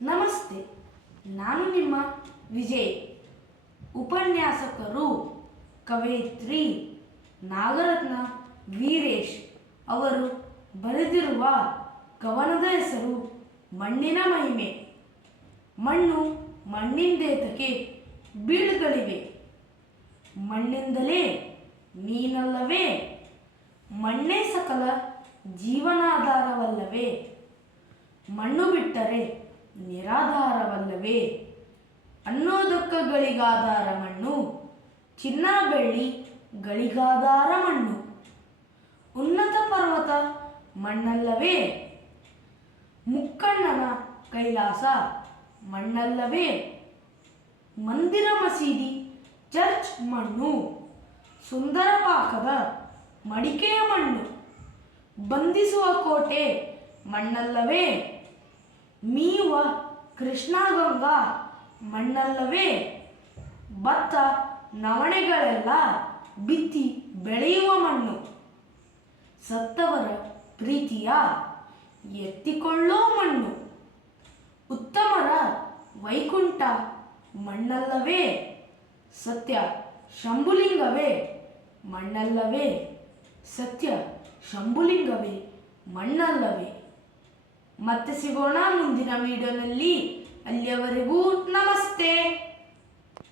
ನಮಸ್ತೆ, ನಾನು ನಿಮ್ಮ ವಿಜಯ್. ಉಪನ್ಯಾಸಕರು ಕವಯಿತ್ರಿ ನಾಗರತ್ನ ವೀರೇಶ್ ಅವರು ಬರೆದಿರುವ ಕವನದ ಹೆಸರು ಮಣ್ಣಿನ ಮಹಿಮೆ. ಮಣ್ಣು ಮಣ್ಣಿಂದೇತಕ್ಕೆ ಬೀಳುಗಳಿವೆ, ಮಣ್ಣಿಂದಲೇ ನೀನಲ್ಲವೇ, ಮಣ್ಣೇ ಸಕಲ ಜೀವನಾಧಾರವಲ್ಲವೇ, ಮಣ್ಣು ಬಿಟ್ಟರೆ ನಿರಾಧಾರವಲ್ಲವೇ, ಅನ್ನೋದಕ್ಕಗಳಿಗಾಧಾರ ಮಣ್ಣು, ಚಿನ್ನ ಬೆಳ್ಳಿ ಗಳಿಗಾಧಾರ ಮಣ್ಣು, ಉನ್ನತ ಪರ್ವತ ಮಣ್ಣಲ್ಲವೇ, ಮುಕ್ಕಣ್ಣನ ಕೈಲಾಸ ಮಣ್ಣಲ್ಲವೇ, ಮಂದಿರ ಮಸೀದಿ ಚರ್ಚ್ ಮಣ್ಣು, ಸುಂದರ ಪಾಕದ ಮಡಿಕೆಯ ಮಣ್ಣು, ಬಂಧಿಸುವ ಕೋಟೆ ಮಣ್ಣಲ್ಲವೇ, ಮೀವ ಕೃಷ್ಣಗಂಗಾ ಮಣ್ಣಲ್ಲವೇ, ಭತ್ತ ನವಣೆಗಳೆಲ್ಲ ಬಿತ್ತಿ ಬೆಳೆಯುವ ಮಣ್ಣು, ಸತ್ತವರ ಪ್ರೀತಿಯ ಎತ್ತಿಕೊಳ್ಳೋ ಮಣ್ಣು, ಉತ್ತಮರ ವೈಕುಂಠ ಮಣ್ಣಲ್ಲವೇ, ಸತ್ಯ ಶಂಭುಲಿಂಗವೇ ಮಣ್ಣಲ್ಲವೇ, ಸತ್ಯ ಶಂಭುಲಿಂಗವೇ ಮಣ್ಣಲ್ಲವೇ. ಮತ್ತೆ ಸಿಗೋಣ ಮುಂದಿನ ವಿಡಿಯೋನಲ್ಲಿ. ಅಲ್ಲಿಯವರೆಗೂ ನಮಸ್ತೆ.